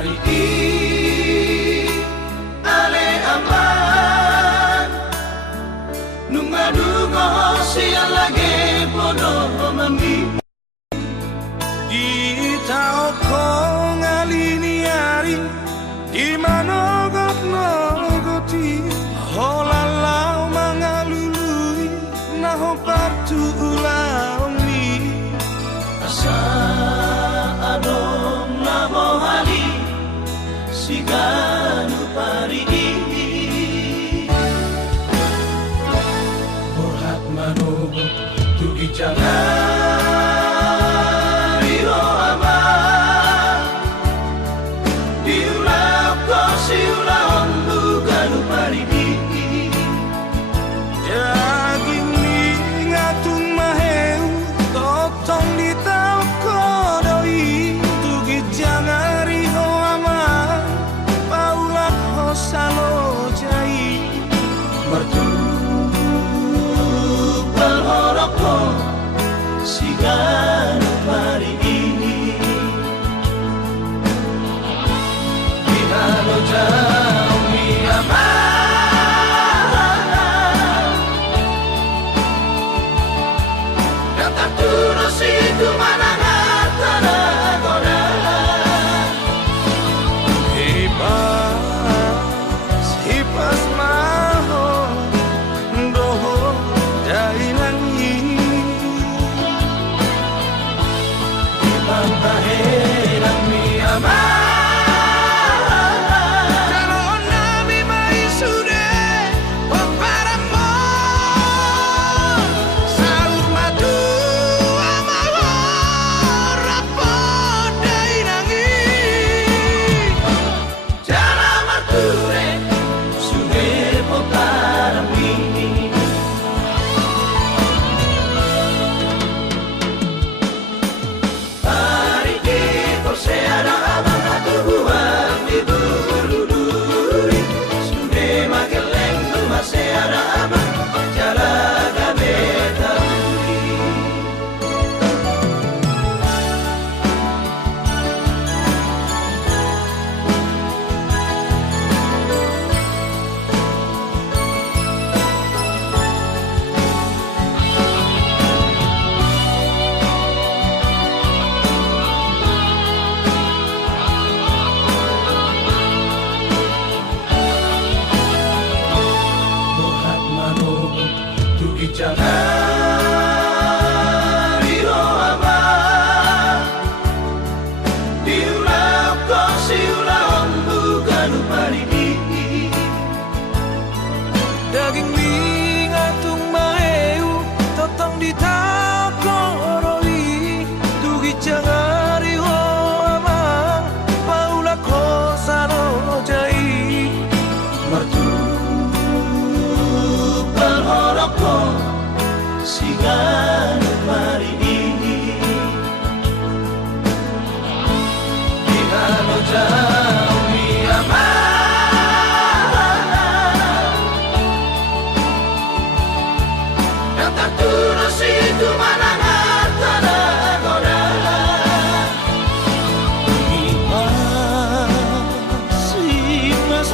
parigi ale aman nungadungo siya lagi podo mami di tao ko ngaliniari di manogot nogoti holalau mangalului naho partu ulaumi asa adom namo hali siganu parigi borhat manogot tugi jangan rio ama diulang kau siulang bukan parigi daging ni ngatung maheu totong di tau kodoi tugi jangari ho ama paulak ho salo jai mertu balhoroko siganu parigi Halo jauh mi aman kata turus itu mana hatana goda hipas maho doho dai nangi Bangkahelang mi aman jangan rio ama diulang kau siulang bukan parigi daging ngatung maheu totong di tau kodoi tugi jangari ho ama paulak ho salo jai mertu balhoroko siganu parigi Halo jauh mi aman kata turus itu mana hatana goda Sipas